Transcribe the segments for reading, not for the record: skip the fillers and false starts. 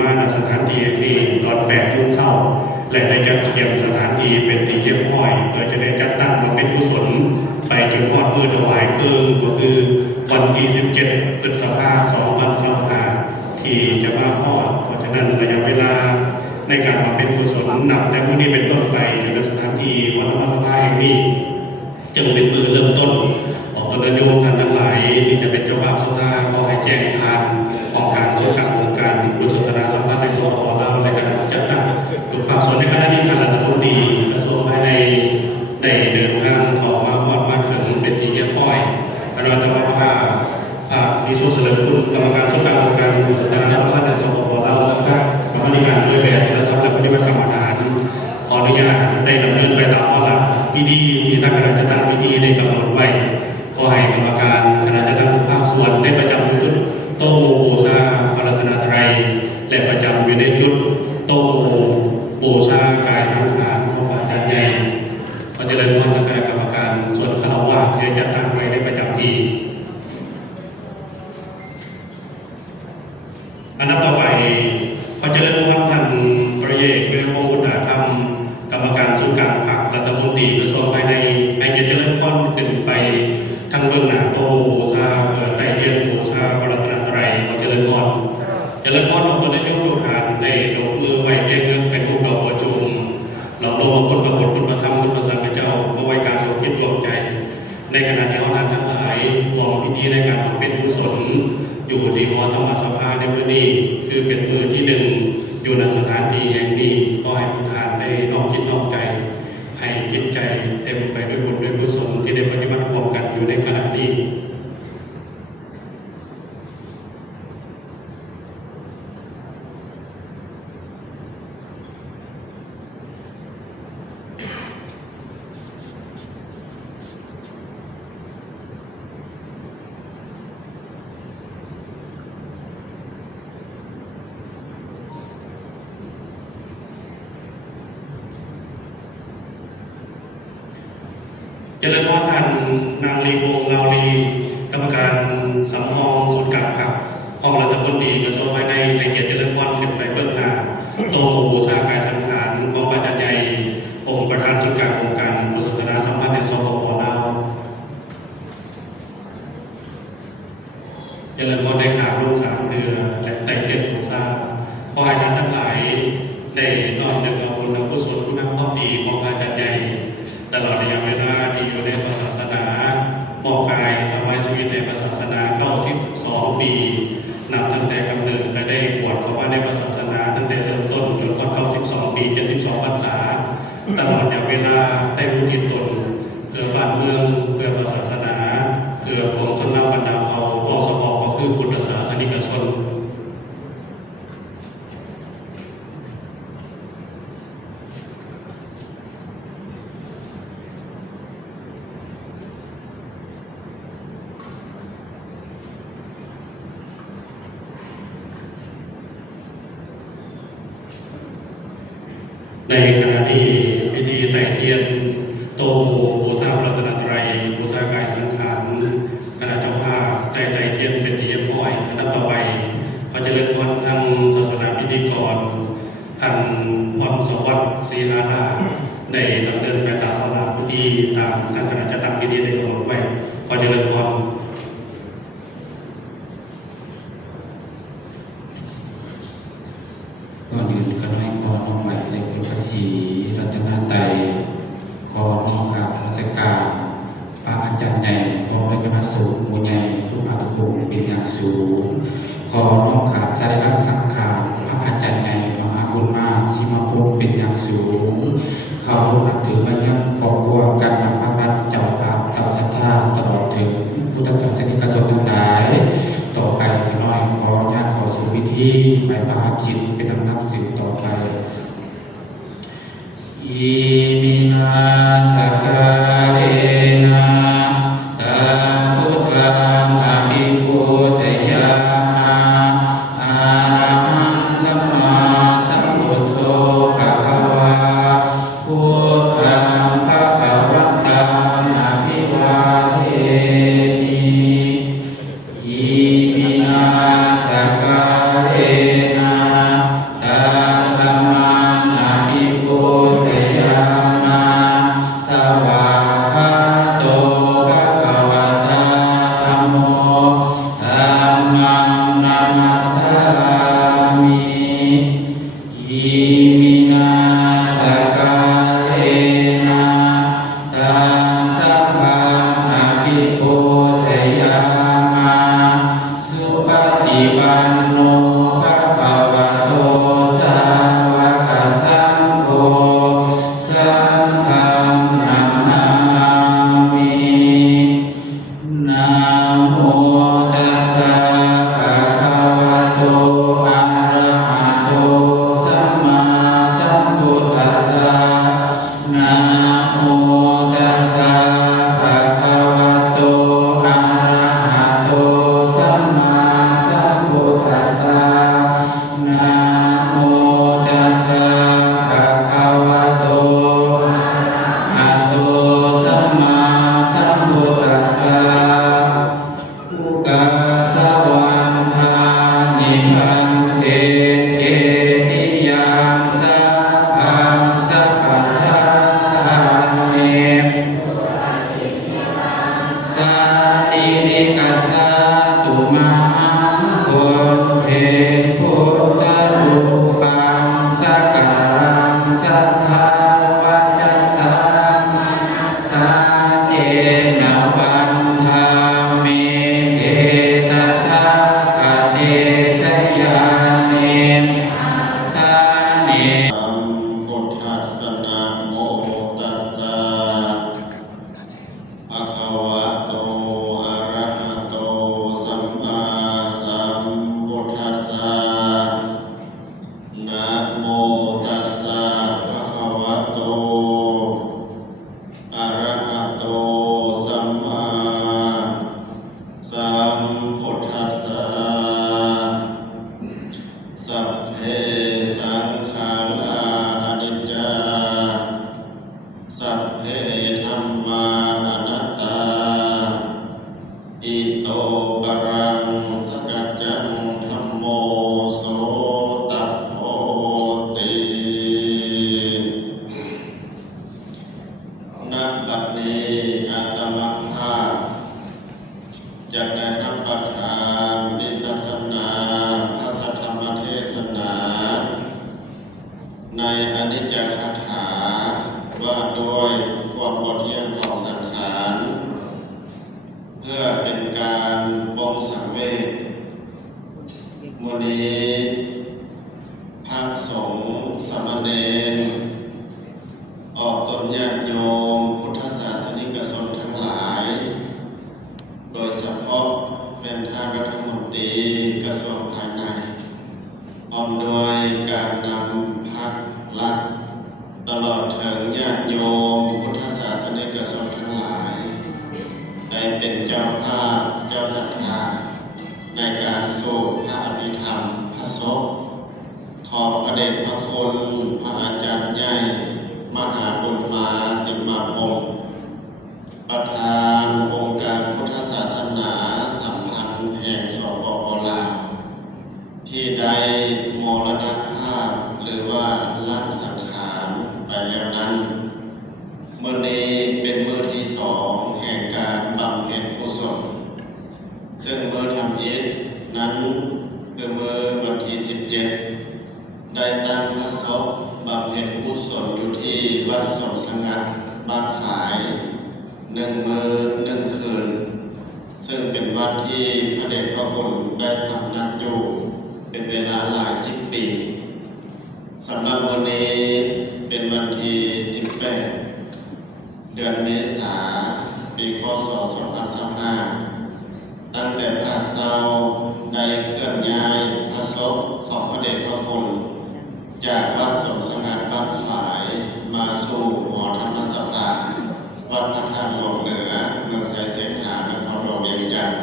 มาณสถานที่นี้ตอน8 โมงเช้าและได้จัดเตรียมสถานที่เป็นที่เรียบร้อยเพื่อจะได้จัดตั้งมาเป็นกุศลไปจนฮอดมื้อถวายเพลิงก็คือวันที่17 พฤษภาคม 2025ที่จะมาฮอดเพราะฉะนั้นระยะเวลาในการมาเป็นกุศลนับแต่มื้อนี้เป็นต้นไปอยู่ในสถานที่วัดธรรมสภาแห่งนี้จึงเป็นมือเริ่มต้นของตนโยมท่านทั้งหลายที่จะเป็นเจ้าภาพศรัทธาขอให้แจ้งผ่านของการส่วนกลางองค์การพุทธศาสนาสัมพันธ์ในสปป.ลาวในการจัดตั้งทุกภาคส่วนในขณะนี้ท่านรัฐมนตรีกระทรวงภายในได้เดินทางเข้ามาฮอดมาถึงเป็นที่เรียบร้อยคณะธรรมภาศรีสุขเฉลิมคุณกรรมการส่วนกลางองค์การพุทธศาสนาสัมพันธ์ในสปป.ลาวสังกัดกรรมการด้วยแบบศีลธรรมและปฏิบัติกรรมฐานขออนุญาตได้ดำเนินไปตามข้อหลักพิธีที่ทางคณะจัดตั้งพิธีได้กำหนดไว้ขอให้กรรมการคณะจัดตั้งทุกภาคส่วนได้ประจำอยู่จุดโตโมบูชาพระรัตนตรัยและประจำอยู่ในจุดโตโมบูชากายสังขารของพระอาจารย์ใหญ่ขอเจริญพรคณะกรรมการส่วนคารวะที่จัดตั้งไว้ในประจำที่อันดับต่อไปขอเจริญพรท่านประเยกวิริยพงศ์บุญธรรมกรรมการส่วนกลางพรรครัฐมนตรีกระทรวงภายในให้เจริญพรขึ้นไปทางเบื้องหน้าโตบูชาไตรเทียนบูชาพระรัตนตรัยขอเจริญพรของตนนายกโยธานในดอกมือไหวเพียงเรื่องเป็นรูปดอกบัวจูมเราโลภคุณประกฏคุณประธรรมคุณประสังเจ้ามาไว้การรวมจิตรวมใจในขณะที่เราท่านทั้งหลายรวมพิธีในการบำเพ็ญกุศลอยู่ที่หอธรรมสภาในมื้อนี้คือเป็นมื้อที่หนึ่งอยู่ในสถานที่แห่งนี้ขอให้ทุกท่านได้น้อมจิตน้อมใจให้จิตใจเต็มไปด้วยบุญด้วยกุศลที่ได้ปฏิบัติร่วมกันอยู่ในขณะนี้เจริญพรท่านนางลีวงลาวลีกรรมการสำรองศูนย์กลางพรรคห้องรัฐมนตรีกระทรวงภายในในเกียรติเจริญพรขึ้นไปเบื้องหน้าโตโมบูชากายสังขารของพระอาจารย์ใหญ่องค์ประธานศูนย์กลางองค์การพุทธศาสนาสัมพันธ์ในสปป.ลาวเจริญพรในขาลงสามเถื่อและไต่เทียนบูชาขอให้ท่านทั้งหลายได้น้อมนึกเอาบุญกุศลคุณงามดีของพระอาจารย์ใหญ่ตลอดระยะเวลาที่อยู่ในศาสนามอบกายถวายชีวิตในศาสนา92 ปีนับตั้งแต่กำเนิดและได้บวชเข้ามาในศาสนาตั้งแต่เริ่มต้นจน92 ปี72 พรรษาตลอดระยะเวลาได้รู้ทิศตนเพื่อบ้านเมืองเพื่อศาสนาเพื่อปวงชนบรรดาเผ่าอสพก็คือพุทธศาสนิกชนในขณะนี้พิธีไต่เทียนโตโมบูชาพระรัตนตรัยบูชากายสังขารคณะเจ้าภาพได้ไต่เทียนเป็นที่เรียบร้อยอันดับต่อไปขอเจริญพรทางศาสนาพิธีกรท่านพรสวัสดิ์ศรีอาภาได้ดำเนินไปตามพระราชพิธีตามท่านคณะจัดตั้งพิธีได้กำหนดไว้ขอเจริญพรก่อนอื่นก็ให้ขอน้อมไหวในคุณพระศรีรัตนตรัยขอน้อมกราบนมัสการพระอาจารย์ใหญ่พร้อมด้วยคณะสงฆ์หมู่ใหญ่ทุกอาทุกเป็นอย่างสูงขอน้อมกราบสรีระสังขารพระอาจารย์ใหญ่มหาบุญมากสิมาภพเป็นอย่างสูงเขานับถือมายังครอบครัวกันนำพระรัตน์เจ้าภาพเจ้าศรัทธาตลอดถึงพุทธศาสนิกชนทั้งหลายต่อไปขน้อยขอญาติขอสู่พิธีไปประทับจิตเป็นลำดับสิ่งต่อไปอิมินาสกาเลนะตัมพุทธังอภิปูชยามาอะระหังสัมมาสัมพุทโธภะคะวาพุทธังภะคะวันตังอภิวาเทมิอิมินาสกาเลนะ สัพเพสังขาราอนิจจาสัพเพธัมมาอนัตตาอิโตปรังสกัจจังธัมโมโสตัพโพติณบัดนี้อาตมาภาพจะได้รับประทานวิสัชนาพระสัทธรรมเทศนาในอนิจจคถาว่าด้วยความบ่เที่ยงของสังขารเพื่อเป็นการปรงสังเวชมื้อนี้พระสงฆ์สามเณรออกตนญาติโยมพุทธศาสนิกชนทั้งหลายโดยเฉพาะเป็นท่านรัฐมนตรีกระทรวงภายในพร้อมด้วยการนำพรรครัฐตลอดถึงญาติโยมพุทธศาสนิกชนทั้งหลายได้เป็นเจ้าภาพเจ้าศรัทธาในการสวดพระอภิธรรมพระศพขอบพระเดชพระคุณพระอาจารย์ใหญ่มหาบุญมาสิมมาพงศ์ประธานองค์การพุทธศาสนาสัมพันธ์แห่งสปป.ลาวที่ได้มรณภาพหรือว่าละสังขารไปแล้วนั้นมื้อนี้เป็นมื้อที่สองแห่งการบำเพ็ญกุศลซึ่งมื้อทำอิฐนั้นคือมื้อวันที่17ได้ตั้งพระศพบำเพ็ญกุศลอยู่ที่วัดสมสงัดบ้านฝาย1 มื้อ 1 คืนซึ่งเป็นวัดที่พระเดชพระคุณได้พำนักอยู่เป็นเวลาหลาย10 ปีสำหรับวันนี้เป็นวันที่18 เดือนเมษายนปีคศ2025ตั้งแต่ภาคเช้าได้เคลื่อนย้ายพระศพของพระเดชพระคุณจากวัดสมสงัดบ้านฝายมาสู่หอธรรมสภาวัดพระธาตุหลวงเหนือเมืองไสเสงขานครหลวงเวียงจันทร์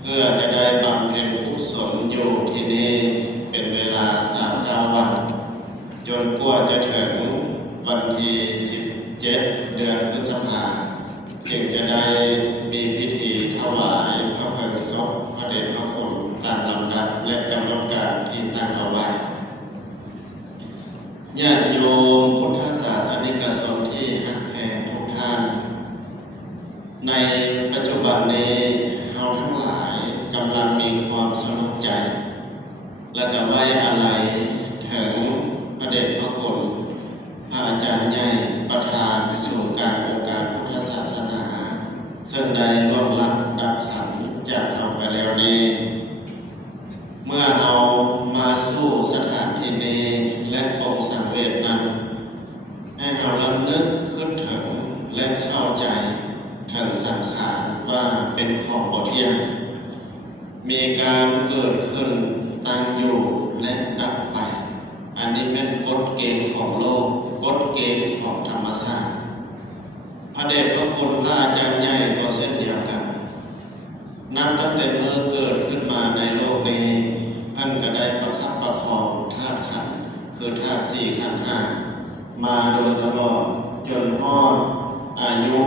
เพื่อจะได้บำเพ็ญกุศลอยู่ที่นี่เป็นเวลา39 วันจนกว่าจะถึงวันที่17 เดือนพฤษภาคมจึงจะได้มีพิธีถวายพระเพลิงศพพระเดชพระคุณตามลำดับและกำหนดการที่ตั้งเอาไว้ญาติโยมพุทธศาสนิกชนที่รักแพงทุกท่านในปัจจุบันนี้เราทั้งหลายกำลังมีความสมัครใจและก็ไว้อาลัยถึงพระเดชพระคุณพระอาจารย์ใหญ่ประธานสู่การองค์การพุทธศาสนาซึ่งได้ร่วมรับดับขันจากเราไปแล้วนี้เมื่อเรามาสู่สถานที่นี้และปรงสังเวชนั้นให้เราระลึกขึ้นถึงและเข้าใจถึงสังขารว่าเป็นของบ่เที่ยงมีการเกิดขึ้นตั้งอยู่และดับไปอันนี้เป็นกฎเกณฑ์ของโลกกฎเกณฑ์ของธรรมชาติพระเดชพระคุณพระอาจารย์ใหญ่ก็เช่นเดียวกันนับตั้งแต่เมื่อเกิดขึ้นมาในโลกนี้ท่านก็ได้ประคับประคองธาตุขันธ์คือธาตุ4 ขันธ์ 5มาโดยตลอดจนฮอดอายุ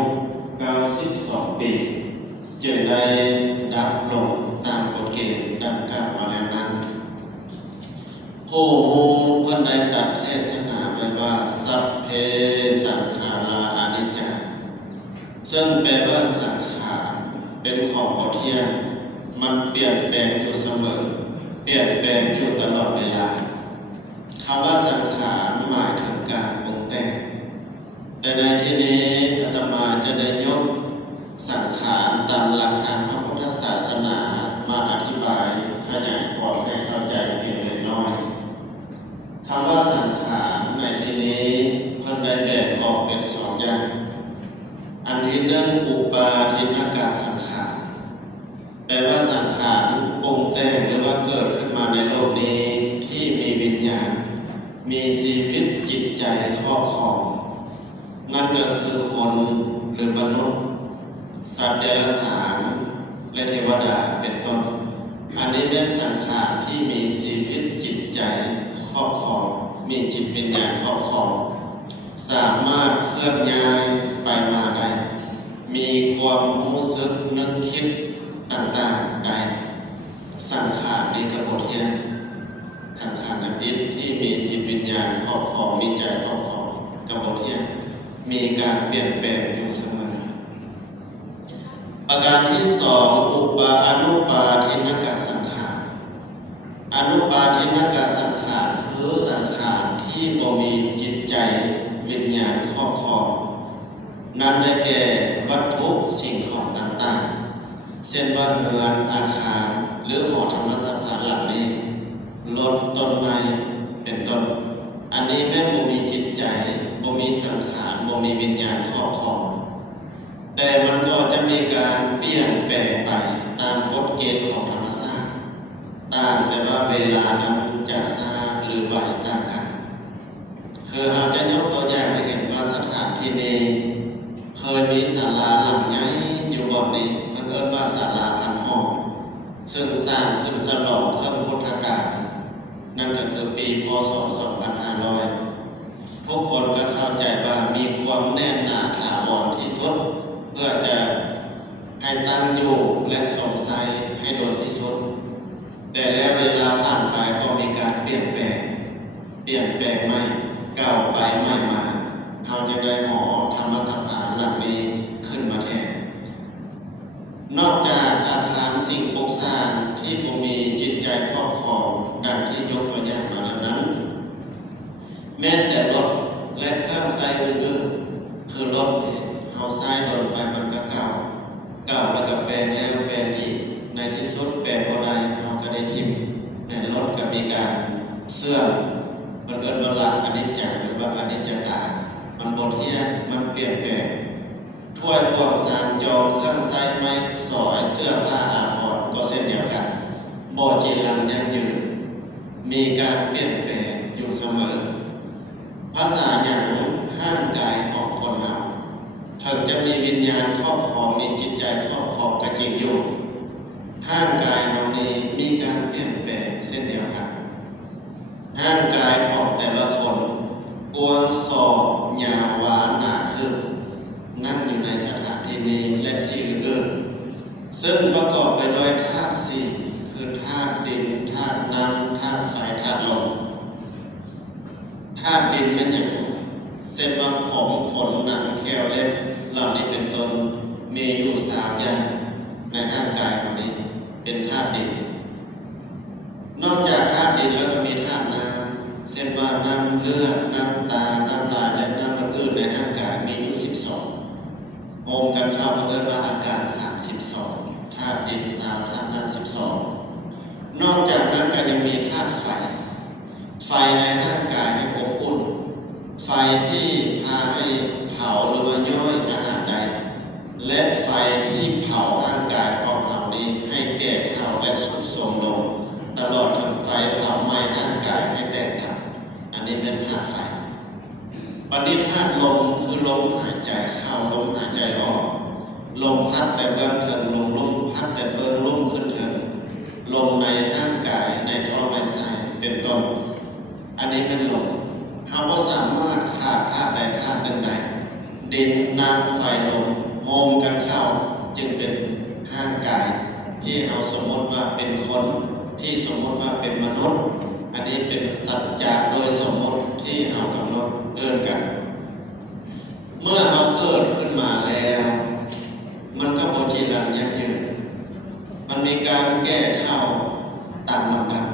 92 ปีจึงได้ดับลงตามกฎเกณฑ์ดังกล่าวมาแล้วนั้นผู้เพิ่นได้ตัดเทศนาไว้ว่าสัพเพสังขาราอนิจจาซึ่งแปลว่าสังขารเป็นของบ่เที่ยงมันเปลี่ยนแปลงอยู่เสมอเปลี่ยนแปลงอยู่ตลอดเวลาคำว่าสังขารหมายถึงการปรุงแต่งแต่ในที่นี้อาตมาจะได้ยกสังขารตามหลักทางพระพุทธศาสนามาอธิบายขยายความให้เข้าใจเพียงเล็กน้อยคำว่าสังขารในที่นี้เพิ่นได้แบ่งออกเป็น2 อย่างอันที่1อุปาทินกสังขารแปลว่าสังขารปรุงแต่งหรือว่าเกิดขึ้นมาในโลกนี้ที่มีวิญญาณมีชีวิตจิตใจครอบครองนั่นก็คือคนหรือมนุษย์สัตว์เดรัจฉานและเทวดาเป็นต้นอันนี้เป็นสังขารที่มีชีวิตจิต มีจิตวิญญาณครอบครองสามารถเคลื่อนย้ายไปมาได้มีความรู้สึกนึกคิดต่างๆได้สังขารนี้กระบวนเทียนสังขารนับอิฐที่มีจิตวิญญาณครอบครองมีใจครอบครองกระบวนเทียนมีการเปลี่ยนแปลงอยู่เสมอประการที่สองอนุปาทินกสังขารอนุปาทินกสังขารคือสังขารที่บ่มีจิตใจวิญญาณครอบครองนั้นได้แก่วัตถุสิ่งของต่างๆเช่นว่าเรือนอาคารหรือหอธรรมสถานหลังนี้รถต้นไม้เป็นต้นอันนี้แม้บ่มีจิตใจบ่มีสังขารบ่มีวิญญาณครอบครองแต่มันก็จะมีการเปลี่ยนแปลงไปตามกฎเกณฑ์ของธรรมชาติต่างแต่ว่าเวลานั้นจะช้าหรือไวต่างกันคือเราจะยกตัวอย่างให้เห็นว่าสถานที่นี้เคยมีศาลาหลังใหญ่อยู่บ่อนนี้เพิ่นเอิ้นว่าศาลาพันห้องซึ่งสร้างขึ้นฉลองเครื่องพุทธกาลนั่นก็คือปีพ.ศ. 2500ทุกคนก็เข้าใจว่ามีความแน่นหนาถาวรที่สุดเพื่อจะให้ตั้งอยู่และสงสัยให้โดนที่สุดแต่แล้วเวลาผ่านไปก็มีการเปลี่ยนแปลงใหม่ก้าวไปใหม่มาเราจะได้หอธรรมสถานหลังนี้ขึ้นมาแทนนอกจากอาคารสิ่งปลูกสร้างที่บ่มีจิตใจครอบครองดังที่ยกตัวอย่างมานั้นแม้แต่รถและเครื่องใช้อื่นๆคือรถเอาใช้รถไปมันก็เก่าแล้วก็แปลงแล้วแปลงอีกในที่สุดแปลงบ่ได้เราก็ได้ทิ้งในรถก็มีการเสื่อมมันเกิดว่าหลักอนิจจังหรือว่าอนิจจตามันบ่เที่ยงมันเปลี่ยนแปลงถ้วยพวงสามจอเครื่องใช้ไม้สอยเสื้อผ้าอาภรณ์ก็เช่นเดียวกันบ่จีรังยั่งยืนมีการเปลี่ยนแปลงอยู่เสมอภาษาอย่างห้างกายของคนเราถึงจะมีวิญญาณครอบครองมีจิตใจครอบครองก็จริงอยู่ห้างกายเรานี้มีการเปลี่ยนแปลงเช่นเดียวกันห้างกายของแต่ละคนกว้างศอกยาวหวานหนาขึ้นนั่งอยู่ในสถานที่นี้และที่อื่นๆซึ่งประกอบไปด้วยธาตุสี่คือธาตุดินธาตุน้ำธาตุไฟธาตุลมธาตุดินเป็นอย่างเส้นว่าผมขนหนังแคลเล็บเหล่านี้เป็นต้นมีอยู่สามอย่างในร่างกายของนี้เป็นธาตุดินนอกจากธาตุดินแล้วก็มีธาตุน้ำเช่นว่าน้ำเลือดน้ำตาน้ำลายและน้ำอื่นๆในร่างกายมีอยู่12โฮมกันเข้ากันเรียกว่าอาการ32ธาตุดิน3ธาตุน้ำ12นอกจากนั้นก็ยังมีธาตุไฟในร่างกายให้อบอุ่นไฟที่พาให้เผาหรือว่าย่อยอาหารใดและไฟที่เผาร่างกายของเรานี้ให้แก่เฒ่าและทรุดโทรมลงตลอดถึงไฟเผาไหม้ร่างกายให้แตกดับอันนี้เป็นธาตุไฟปณิธาตุลมคือลมหายใจเข้าลมหายใจออกลมพัดแต่เบื้องถึงลมพัดแต่เบื้องลุ่มขึ้นถึงลมในร่างกายในท้องในไส้เป็นต้นอันนี้เป็นลมเราก็สามารถขาดธาตุใดธาตุหนึ่งใดดินน้ำไฟลมโฮมกันเข้าจึงเป็นร่างกายที่เราสมมติว่าเป็นคนที่สมมติว่าเป็นมนุษย์อันนี้เป็นสัจจะโดยสมมติที่เรากำหนดเอิ้นกันเมื่อเราเกิดขึ้นมาแล้วมันก็บ่จีรังยั่งยืนมันมีการแก้เท่าตามลำดับ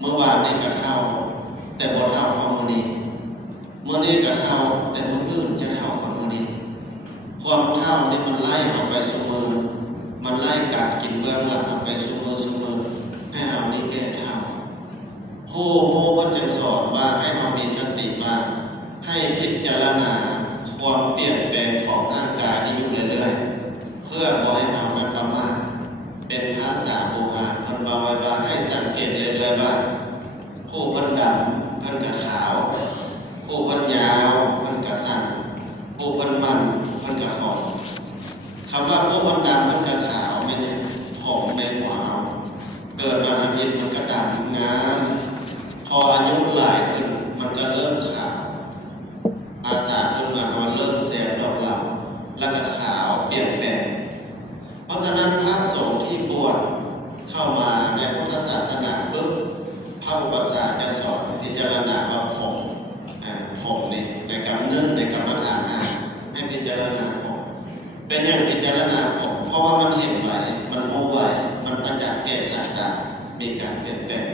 เมื่อวานนี้ก็เท่าแต่บ่เท่ามื้อนี้มื้อนี้ก็เท่าแต่มื้ออื่นจะเท่ากับมื้อนี้ความเท่านี่มันไล่เอาไปสู่มือมันไล่กัดกินเบื้องหลังเอาไปสู่มือให้เอานี่แก้เท่าผู้ก็จะสอนว่าให้เรามีสติมาให้พิจารณาความเปลี่ยนแปลงของร่างกายนี้อยู่เรื่อยๆเพื่อบ่ให้เรานั้นประมาทเป็นภาษาโบราณเพิ่นว่าไว้ว่าให้สังเกตเรื่อยๆว่าผู้เพิ่นดำเพิ่นก็ขาวผู้เพิ่นยาวเพิ่นก็สั้นผู้เพิ่นมันเพิ่นก็ขอบคำว่าผู้เพิ่นดำเพิ่นก็ขาวไม่เนี่ยผมในหัวเกิดมาทำยินมันก็ดำงามพออายุหลายขึ้น มันก็เริ่มขาวอาสาขึ้นมามันเริ่มแสบดอกเหลาแล้วก็ขาวเปลี่ยนแปลงเพราะฉะนั้นพระสงฆ์ที่บวชเข้ามาในพุทธศาสนาปุ๊บพระอุปัชฌาย์จะสอนพิจารณาว่าผมนี่ในกรรมนึกในกรรมฐานให้พิจารณาผมเป็นอย่างพิจารณาผมเพราะว่ามันเห็นไหวมันโอ้ไหวมันประจักษ์แก่สายตามีการเปลี่ยนแปลง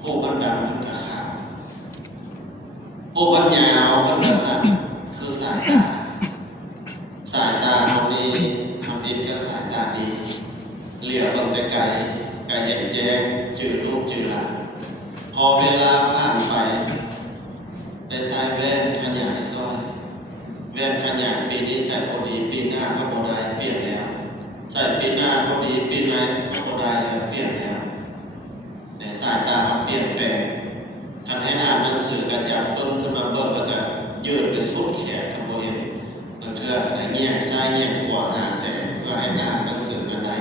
ผู้บันดาลมันกระขาวผู้บัญญาวบันกษัตริย์คือสายตาเรานี่ทำดีก็สายตาดีเหลียวลงแต่ไกลเห็นแจ้งจืดลูกจืดหลานพอเวลาผ่านไปได้ใส่แว่นขยายซอยแว่นขยายปีนี้ใส่พอดีปีหน้าก็พอได้เปลี่ยนแล้วใส่ปีหน้าพอดีปีไหนก็พอได้แล้วเปลี่ยนแล้วในสายตาเปลี่ยนแปลงคันให้อ่านหนังสือกระจับต้นขึ้นมาเบิ่งแล้วก็ยืดไปสุดแขนกับโบเห็นนั่นเถื่อในแยกซ้ายแยกขวาหาแสงเพื่อให้อ่านหนังสือนั้นได้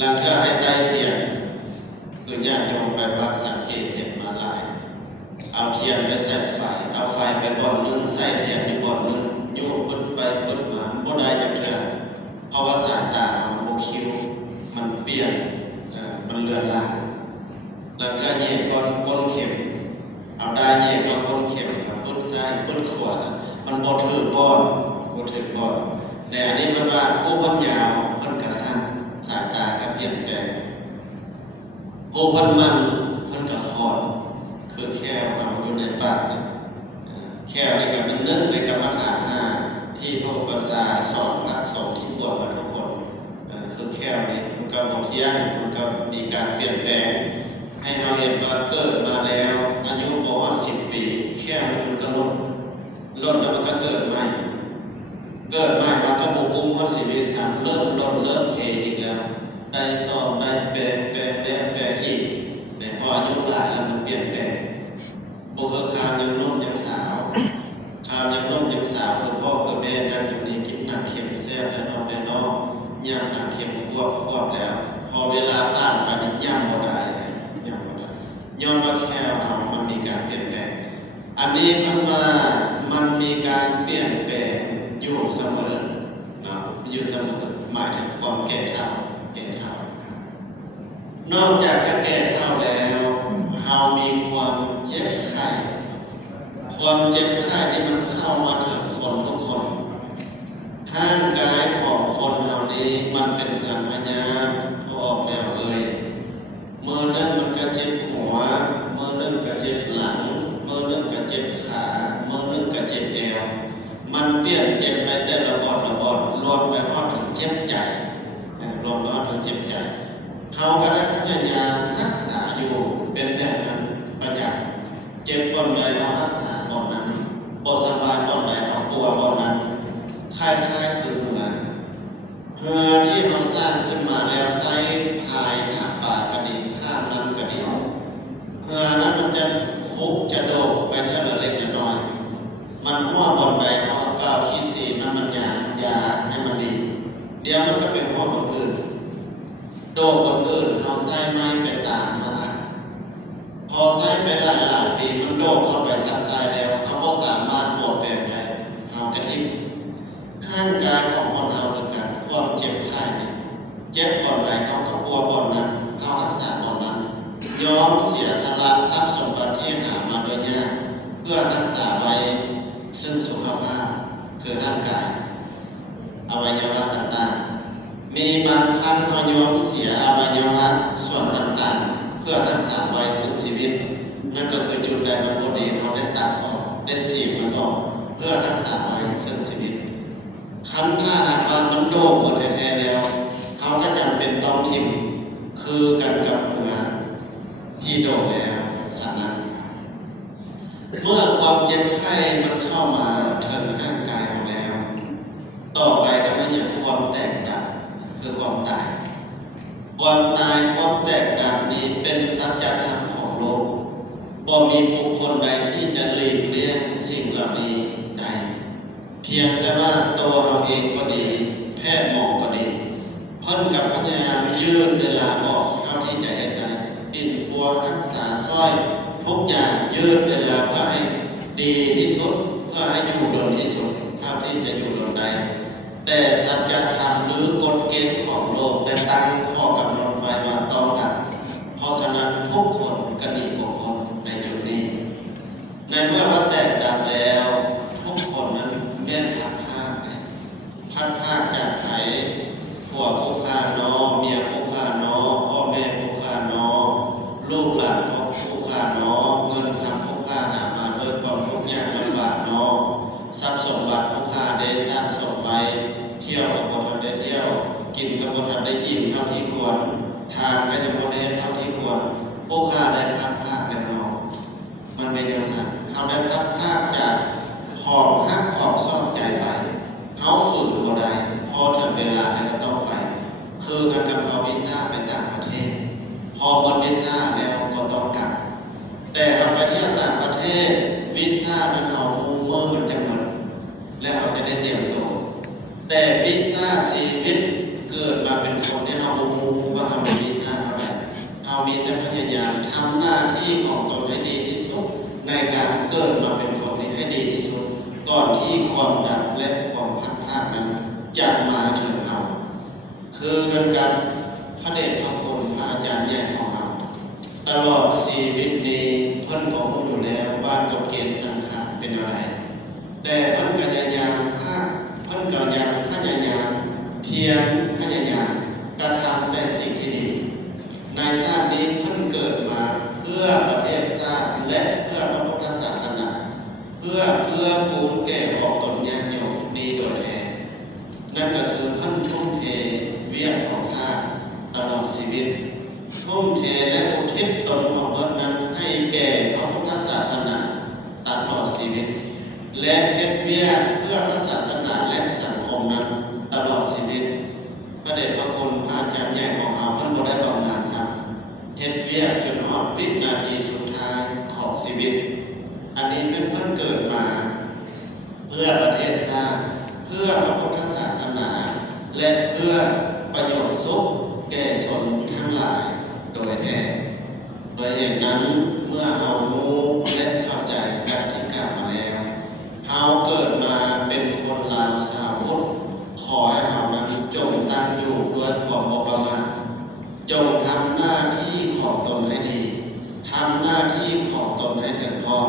ลังเถื่อให้ใต้เทียนคือญาติโยมไปวัดสังเกตเห็นมาหลายเอาเทียนไปใส่ไฟเอาไฟไปบ่อนนึงใส่เทียนไปบ่อนนึงโยกปึ๊ดไปปึ๊ดมาบ่ได้จักเถื่อเพราะว่าสายตามันโบคิวมันเปลี่ยนมันเลือนลางแล้วก็แยกก้นเข็มเอาได้แยกก้นเข็มกับปึ๊ดซ้ายปึ๊ดขวามันบ่ถือบ่อนในอันนี้มันว่าผู้พันยาวพันกระสั้นสายตาก็เปลี่ยนแปลงผู้พันมันพันกระคอนคือแค่เอาอยู่ในปากแค่ในการเป็นนึกในกรรมฐานที่พระอุปัชฌาย์สอนพระสงฆ์ที่บวชมาทุกคนคือแค่นี้มันก็หมดเที่ยงมันก็มีการเปลี่ยนแปลงให้เราเห็นว่าเกิดมาแล้วอายุประมาณ10 ปีแค่มันก็ลดแล้วมันก็เกิดใหม่มันก็บุกกุ้มข้อชีวิตซ้ำเริ่มลดเริ่มเทอีกแล้วได้สอบได้แปลงอีกในพออายุหลายแล้วมันเปลี่ยนแปลงบุคคลยังนุ่มยังสาวคือพ่อคือแม่นั่งอยู่นี่กินหนักเข็มแซ่บแล้วนอนแม่นอกย่ำหนักเข็มควบแล้วพอเวลาผ่านไปย่ำบ่ได้ย้อนว่าแค่เอามันมีการเปลี่ยนแปลงอันนี้พันว่ามันมีการเปลี่ยนแปลงอยู่เสมอนะอยู่เสมอหมายถึงความแก่เฒ่านอกจากจะแก่เฒ่าแล้วเรามีความเจ็บไข้นี่มันเข้ามาถึงคนทุกคนร่างกายของคนเรานี้มันเป็นเหมือนพญาพ่อแมวเมื่อนั้นมันก็เจ็บหัวเมื่อนั้นก็เจ็บหลังเมื่อนั้นก็เจ็บขาเมื่อนั้นก็เจ็บเอวมันเปลี่ยนเจ็บไปแต่ละบอดรวมไปฮอดถึงเจ็บใจเฮาก็ได้พยายามรักษาอยู่เป็นแบบนั้นประจำเจ็บบ่อนใดเรารักษาบ่อนนั้นบ่สบายบ่อนใดเอาปัวบ่อนนั้นคล้ายๆคือเรือที่เราสร้างขึ้นมาแล้วใช้พายหาปลากระดิ่งข้ามน้ำกระดิ่งเรือนั้นมันจะคุกจะโดดไปเท่าเล็กน้อยมันหัวบ่อนใดเอาก้าวขี้สีน้ำมันยาให้มันดีเดี๋ยวมันก็เป็นหัวบ่อนอื่นโดดบ่อนอื่นเอาใส่ไม้ไปตามมาอัดพอใส่ไปหลายปีมันโดดเข้าไปสักทรายแล้วเขาก็สามารถโดดแบบได้เอากระทิบร่างกายของคนเราเหมือนกันความเจ็บไข้เจ็บบ่อนใดเอากระปัวบ่อนนั้นเอารักษาบ่อนนั้นยอมเสียสละทรัพย์สมบัติที่หามาโดยยากเพื่อรักษาไว้ซึ่งสุขภาพคือร่างกายอวัยวะต่างๆมีบางครั้งเรายอมเสียอวัยวะส่วนต่างๆเพื่อรักษาไว้ซึ่งชีวิตนั่นก็คือจุดใดมันบ่ดีเราได้ตัดออกได้สีบมันออกเพื่อรักษาไว้ซึ่งชีวิตคันถ้าหากว่ามันโดกหมดแท้ๆแล้วเขาก็จำเป็นต้องทิ่มคือกันกับเรือที่โดกแล้วสันนั้นเมื่อความเจ็บไข้มันเข้ามาถึงร่างกายของแล้วต่อไปก็ไม่อย่างความแตกดับคือความตายความแตกดับนี้เป็นสัจธรรมของโลกบ่มีบุคคลใดที่จะหลีกเลี่ยงสิ่งเหล่านี้ได้เพียงแต่ว่าตัวเราเองก็ดีแพทย์หมอก็ดีเพิ่นกับพยายามยืดเวลาออกเท่าที่จะเห็นได้ปิ่นปัวรักษาสร้อย ทุกอย่างยืดเวลาเพื่อให้ดีที่สุดเพื่อให้อยู่ดนที่สุดเท่าที่จะอยู่ดนได้แต่สัจธรรมหรือกฎเกณฑ์ของโลกได้ตั้งข้อกำหนดไว้ว่าต้องทำเพราะฉะนั้นทุกคนก็หนีบุคคลในจุดนี้ในเมื่อว่าแตกดับแล้วทุกคนนั้นแม่นพัดภาคจากไผผัวผู้ฆ่าน้องเมียผู้ฆ่าน้องพ่อแม่ผู้ฆ่าน้องลูกหลานผู้ฆ่าน้องเงินคำผู้ฆ่าหามาด้วยความทุกข์ยากลำบากน้องทรัพย์สมบัติผู้ฆ่าได้สะสมไว้เที่ยวกับบททันได้เที่ยวกินกับบททันได้อิ่มเท่าที่ควรทานก็ยังบทได้เท่าที่ควรผู้ฆ่าได้พัดภาคแล้วน้องมันเป็นอย่างนั้นเขาได้พัดภาคจากของฮักของซ่อมใจไปเขาฝืนบ่ได้พอถึงเวลาแล้วก็ต้องไปคือกันกับเอาวีซ่าไปต่างประเทศพอหมดวีซ่าแล้วก็ต้องกลับแต่เอาไปเที่ยวต่างประเทศวีซ่านั้นเอาเมื่อมันจะหมดแล้วเราจะได้เตรียมตัวแต่วีซ่าชีวิตเกิดมาเป็นคนที่เอาบูว่าเอาเป็นวีซ่าเท่าไหร่เอามีแต่พยายามทำหน้าที่ของตนให้ดีที่สุดในการเกิดมาเป็นคนนี้ให้ดีที่สุดก่อนที่ความดับและความพัดพลาดนั้นจะมาถึงเราคือกันกับพระเดชพระคุณพระอาจารย์ใหญ่ของเราตลอดชีวิตนี้เพิ่นก็รู้อยู่แล้วว่ากฎเกณฑ์สังขารเป็นอะไรแต่เพิ่นพยายามเพิ่นก็ยังพยายามเพียรพยายามกระทำแต่สิ่งที่ดีในชาตินี้เพิ่นเกิดมาเพื่อประเทศชาติและเพื่อพระพุทธศาสนาเพื่อกูลแก่ออกตนญาติโยมนี้โดยแท้นั่นก็คือท่านทุ่มเทเวียนของชาติตลอดชีวิตทุ่มเทและอุทิศตนของตนนั้นให้แก่พระพุทธศาสนาตลอดชีวิตและเฮ็ดเวียนเพื่อพระศาสนาและสังคมนั้นตลอดชีวิตพระเดชพระคุณพระอาจารย์ใหญ่ของเราท่านบ่ได้บำนาญสักเฮ็ดเวียนจนฮอดวินาทีสุดท้ายของชีวิตอันนี้เป็นเพิ่นเกิดมาเพื่อประเทศชาติเพื่อพระพุทธศาสนาและเพื่อประโยชน์สุขแก่ชนทั้งหลายโดยแท้โดยเหตุนั้นเมื่อเรารู้และเข้าใจการที่กล่าวมาแล้วเราเกิดมาเป็นคนลาวชาวพุทธขอให้เรานั้นจงตั้งอยู่ด้วยความบ่ประมาทจงทำหน้าที่ของตนให้ดีทำหน้าที่ของตนให้ถึงพร้อม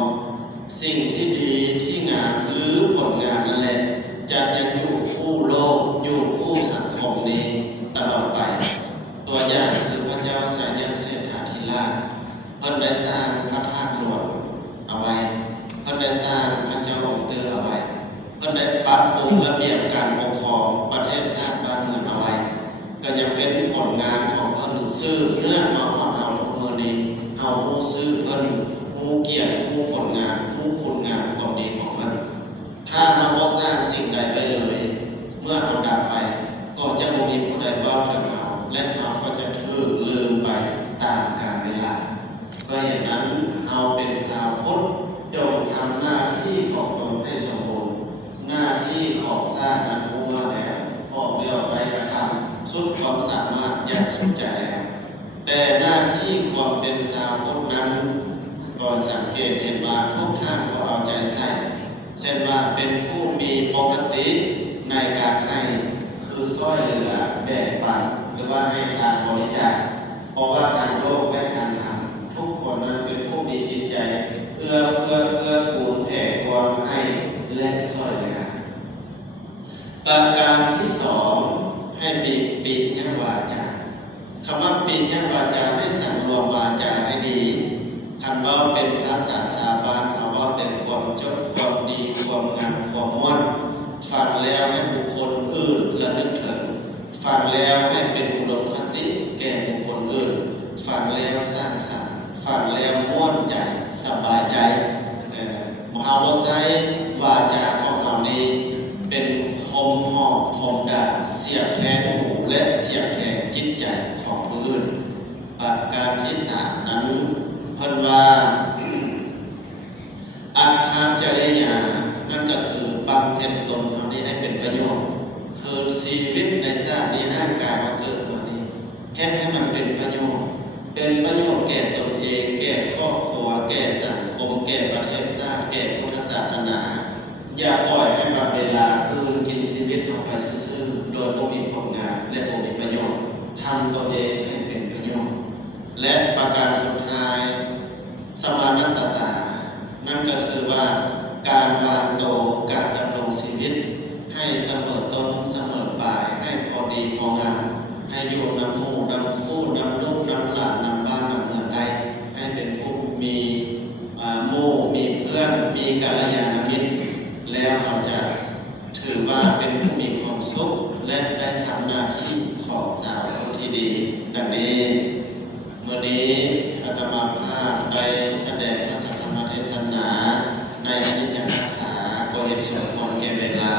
สิ่งที่ดีที่งามหรือผลงานนั่นแหละจะยังอยู่คู่โลกอยู่คู่สังคมนี้ตลอดไปตัวอย่างคือพระเจ้าสายยันเศรษฐาธิราชเพิ่นได้สร้างพระธาตุหลวงเอาไว้เพิ่นได้สร้างพระเจ้าองค์เตือเอาไว้เพิ่นได้ปรับปรุงระเบียบการปกครองประเทศชาติบ้านเมืองเอาไว้ก็ยังเป็นผลงานของเพิ่นซื้อเรื่องมาฮอดเอาทุกมื้อนี้เอาผู้ซื้อเพิ่นผู้เกียรติผู้ผลงานผู้คุณงามความดีของเพิ่นถ้าเราบ่สร้างสิ่งใดไปเลยเมื่อเราดับไปก็จะบ่มีผู้ใดเว้าถึงเราและเราก็จะถูกลืมไปตามกาลเวลาเพราะเหตุนั้นเราเป็นชาวพุทธจงทำหน้าที่ของตนให้สมบูรณ์หน้าที่ของสร้างนั้นรู้มาแล้วพ่อแม่ได้กระทำสุดความสามารถอย่างสุดใจแล้วแต่หน้าที่ความเป็นชาวพุทธนั้นก็สังเกตเห็นว่าทุกท่านก็เอาใจใส่เช่นว่าเป็นผู้มีปกติในการให้คือช่วยเหลือแบ่งปันหรือว่าให้ทานบริจาคเพราะว่าทางโลกและทางธรรมทุกคนนั้นเป็นผู้มีจิตใจเอื้อเฟื้อกูลแผ่ความให้และช่วยเหลือประการที่สองให้มีปิญญวาจาคำว่าปิญญวาจาให้สำรวมวาจาให้ดีคำว่าเป็นภาษาชาวบ้านคำว่าเป็นความจบความดีความงามความม่วนฟังแล้วให้บุคคลอื่นระลึกถึงฟังแล้วให้เป็นอุดมคติแก่บุคคลอื่นฟังแล้วสร้างสรรค์ฟังแล้วม่วนใจสบายใจมหาวิทยาลัยวาจาของเรานี้เป็นคมหอกคมดาบเสียบแทงหูและเสียบแทงจิตใจของผู้อื่นประการที่สามนั้นเพิ่นว่าอัตถจริยานั่นก็คือบำเพ็ญตนทำนี้ให้เป็นประโยชน์คือชีวิตในชาตินี้ร่างกายเราเกิดมานี้เฮ็ดให้มันเป็นประโยชน์แก่ตนเองแก่ครอบครัวแก่ อย่าปล่อยให้วันเวลาคืนกินชีวิตทำไปซื่อๆโดยบ่มีผลงานและบ่มีประโยชน์ทำตัวเองให้เป็นประโยชน์และประการสุดท้ายสมานัตตานั่นก็คือว่าการวางตัวการดำรงชีวิตให้เสมอต้นเสมอปลายให้พอดีพองามให้อยู่นำหมู่นำคู่นำลูกนำหลานนำบ้านนำเมืองได้ให้เป็นผู้มีหมู่มีเพื่อนมีกัลยาณมิตรแล้วเราจะถือว่าเป็นผู้มีความสุขและได้ทำหน้าที่ของสาวคนที่ดีดังนี้เมื่อนี้อาตมาภาพได้แสดงพระสัทธรรมเทศนาในอนิจจคถาก็เห็นสมควรแก่เวลา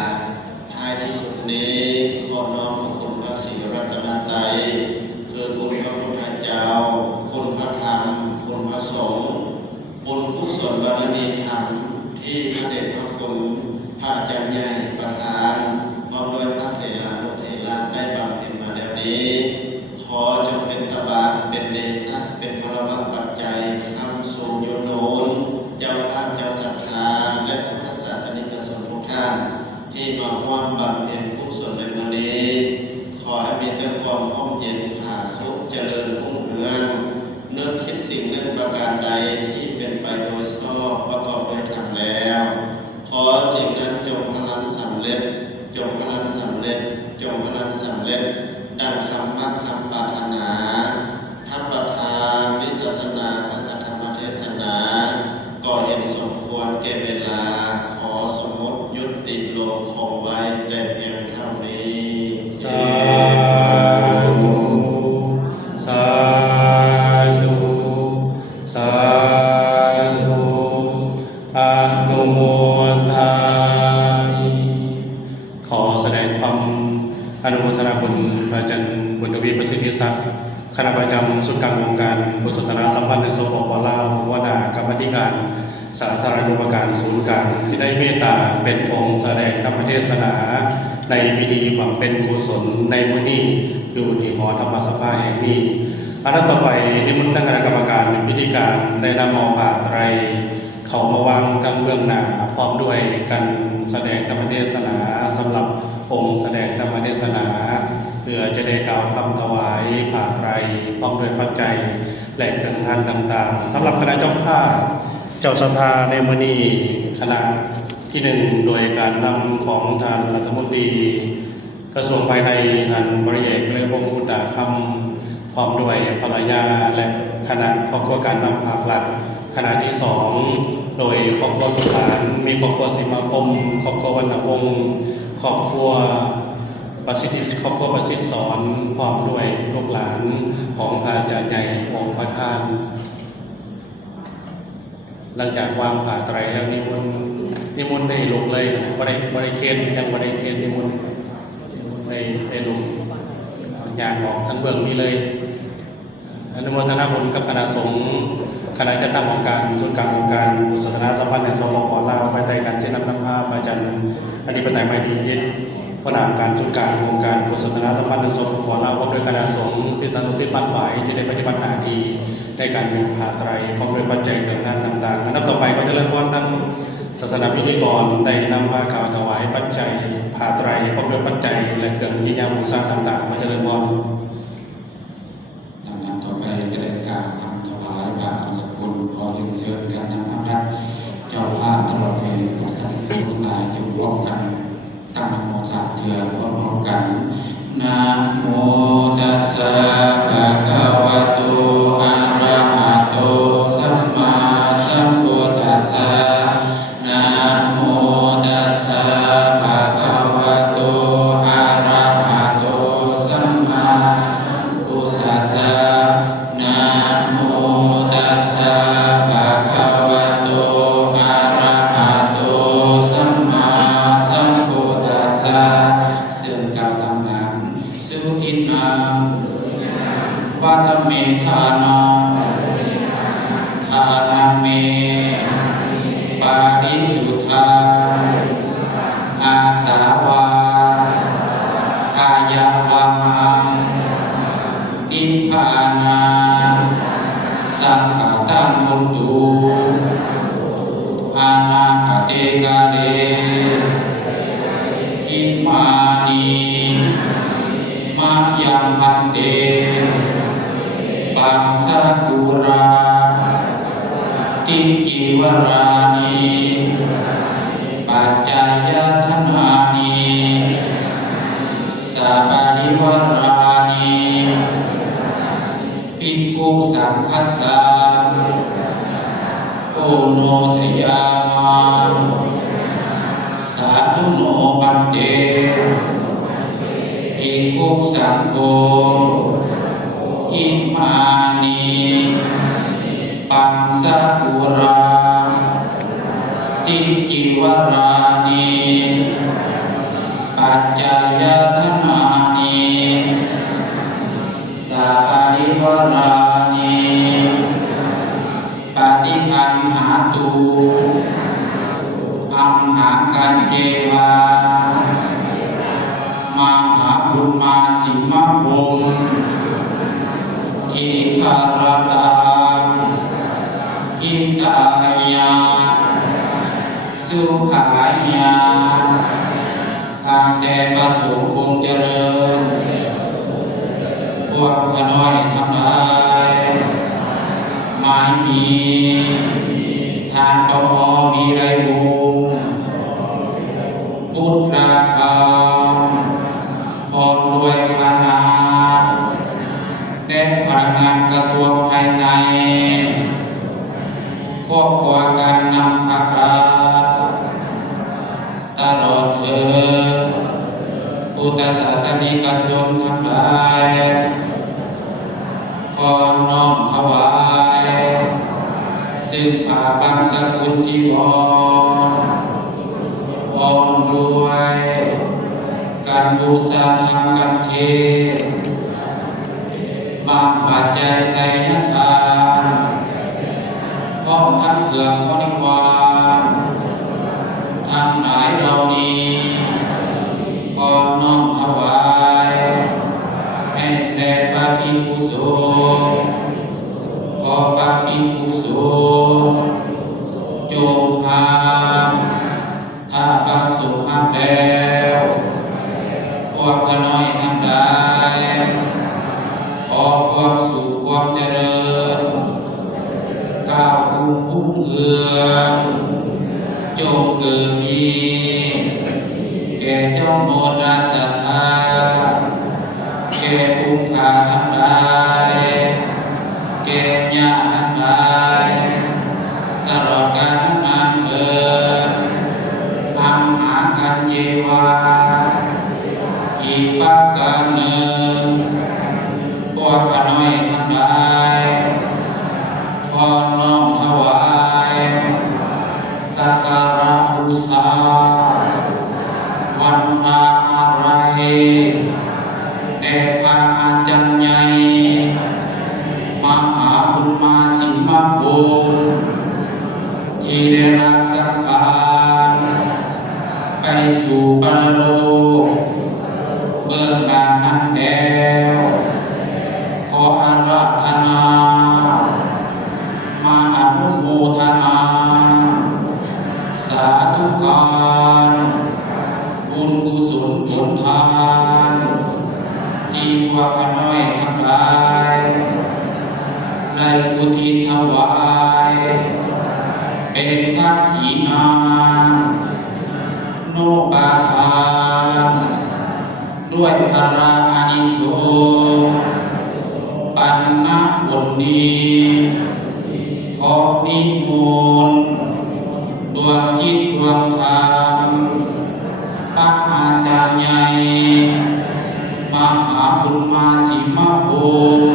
ท้ายที่สุดนี้ขอน้อมคุณพระศรีรัตนตรัยคือคุณพระพุทธเจ้าคุณพระธรรมคุณพระสงฆ์บุญกุศลบารมีธรรมที่พระเดชพระคุณพระอาจารย์ใหญ่ประทานพร้อมด้วยพระเถรานุเถระได้บำเพ็ญมาแล้วนี้ขอจงเป็นตบะเป็นเดชะเป็นพลวัตปัจจัยคำสู่โยโนนเจ้าภาพเจ้าศรัทธาและพุทธศาสนิกชนทุกท่านที่มาร่วมบำเพ็ญกุศลในวันนี้ขอให้มีแต่ความร่มเย็นผาสุขเจริญรุ่งเรืองนึกคิดสิ่งนึกประการใดที่เป็นไปโดยชอบประกอบด้วยธรรมแล้วขอสิ่งนั้นจงพลันสำเร็จจงพลันสำเร็จจงพลันสำเร็จดังคำมั่นคำปรารถนาท่านประธานวิสัชนาพระสัทธรรมเทศนาก็เห็นสมควรแก่เวลาขอสมมติยุติลงคงไว้แต่เพียงเท่านี้สาธุสาธุสาธุอนุโมทามิขอแสดงความอนุโมทนาบุญพระอาจารย์บุญทวีประสิทธิศักดิ์คณะประจำสุดกลางวงการบุษนาสัมพันธ์ในสปปลาววณากรรมธิการสาธารณูปการศูนย์กลางที่ได้เมตตาเป็นองค์แสดงธรรมเทศนาในพิธีบำเพ็ญกุศลในมื้อนี้อยู่ที่หอธรรมสภาแห่งนี้อันนั้นต่อไปนิมนต์คณะกรรมการเป็นพิธีการได้นำเอาผ้าไตรเข้ามาวางทั้งเบื้องหน้าพร้อมด้วยกันแสดงธรรมเทศนาสำหรับองค์แสดงธรรมเทศนาเพื่อจะได้กล่าวคำถวายผ้าไตรพร้อมด้วยปัจจัยและเครื่องทานต่างๆสำหรับคณะเจ้าภาพเจ้าสภาในมื้อนี้คณะที่หนึ่งโดยการนำของท่านรัฐมนตรีกระทรวงภายในท่านบริเอกเรือพงศ์พุทธาคำพร้อมด้วยภรรยาและคณะครอบครัวการนำภาครัฐคณะที่สองโดยครอบครัวทุกฐานมีครอบครัวสิมาคมครอบครัววรรณวงศ์ครอบครัวประสิทธิครอบครัวประสิทธิสอนพร้อมด้วยลูกหลานของพระอาจารย์ใหญ่องค์ประธานหลังจากวางผ้าไตรแล้วนิมนต์ได้ลงเลยบ่ได้เค้นยังบ่ได้เค้นนิมนต์ได้ลงอย่างออกทั้งเบื้องนี้เลยอนุโมทนาบุญกับคณะสงฆ์คณะจัดตั้งองค์การส่วนกลางองค์การบุษนาสัมพันธ์ในสปปลาวภายใต้การเซ็นรับนำพาอาจารย์อธิปไตยไมตรีจิตผู้นำการส่วนกลางองค์การบุษนาสัมพันธ์ในสปปลาวพร้อมด้วยคณะสงฆ์ศิษยานุศิษย์บ้านฝ่ายที่ได้ปฏิบัติหน้าที่ในการเป็นผ้าไตรพร้อมด้วยปัจจัยเครื่องนั้นต่างๆอันดับต่อไปก็จะเริ่มวันทั้งศาสนาพิธีกรได้นำผ้ากล่าวถวายปัจจัยผ้าไตรพร้อมด้วยปัจจัยและเครื่องยิญญาบูชาต่างๆมาเจริญพรลำดับต่อไปจะได้กล่าวคำถวายพระอัสกุลขอเรียนเชิญกันนำพระรัตเจ้าภาพตลอดเลยพุทธศาสนิกชนหลายจะร่วมกันตั้งนะโมสามเทือนพร้อมกันนะโมตัสสะภะคะวะโตอะระหะโตสัมมาสัมพุทธัสสะนะโมตัสสะภะคะวะโตอะระหะโตสัมมาสัมพุทธัสสะนะโมตัสสะภะคะวะโตอะระหะโตสัมมาสัมพุทธัสสะซึ่งกล่าวตามหลังสุทินังวัตเมธานังทานาเมปาริสุทธาอาสาวาคายาวานิพพานาสังฆตมุตตุอนาคเตกาเด มานีมายังพันเตปังสะกุราติจิวรานีปัจจายธนานีสัปริวรานีภิกขุสังคัสสะโอโนสยามานสาธุโนปันเตภิกขุสังโฆอิมานิปังสะกุราติจิวรานีปัจจายธนานีสัปริวรานีปฏิคันหาตุอัมหากันเจวามหาบุญมาสิมะพงทิคารตาหิตายาสุขายาทางแต่ประสงค์คงเจริญพวกขน้อยทำได้ไม่มีทานปพอมีไรวงพุทธราคาพร้อมด้วยคณะและพนักงานกระทรวงภายในครอบครัวการนำพาราตลอดเถิดพุทธศาสนิกชนทั้งหลายขอน้อมถวายซึ่งผ้าบังสกุลจีวรพร้อมด้วยการบูชาธรรมกันเทศน์บางปัจจัยไสยทานพร้อมทั้งเครื่องบริวารทั้งหลายเหล่านี้ขอน้อมถวายให้แด่พระภิกขุสงฆ์ขอพระภิกขุสงฆ์จงหามถ้าพระสงฆ์ห้ามแล้วพวกขน้อยทั้งหลายขอความสุขความเจริญก้าวรุ่งพุ่งเรืองจงเกิดมีแก่เจ้าโมนาสธาแก่ภูมิขาทั้งหลายแก่ญาติทั้งหลายตลอดกาลนานเถิดอัมหาคันเจวาอีกประการหนึ่งพวกขน้อยทั้งหลายขอน้อมถวายสักการะบูชาวันพระอะไรแด่พระอาจารย์ใหญ่มหาบุญมาสิมะพงษ์ที่ได้รับสังขารไปสู่ปรโลกเบื้องหน้านั้นแล้วขออาราธนามาอนุโมทนาสาธุการบุญกุศลผลทานที่พวกขน้อยทั้งหลายได้อุทิศถวายเป็นทักขีนามโนปาทานด้วยพระอานิสงส์ปันนาผลนี้ขอนิมนต์ดวงจิตดวงธรรมพระอาจารย์ใหญ่มหาบุญมาสิมะพงษ์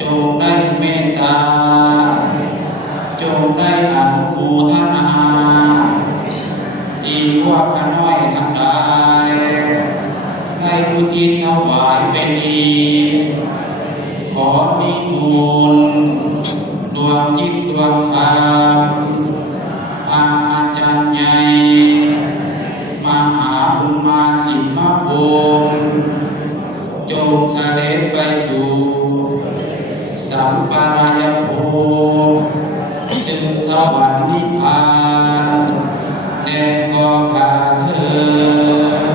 จงได้เมตตาจงได้อนุโมทนาที่พวกขน้อยทั้งหลายได้อุทิศถวายเป็นนี้ขอนิมนต์ดวงจิตดวงธรรมพระอาจารย์ใหญ่มหาบุญมาสิมะพงษ์จงเสด็จไปสู่สัมปรายภพซึ่งสวรรค์นิพพานแด่ก็ข้าเธอ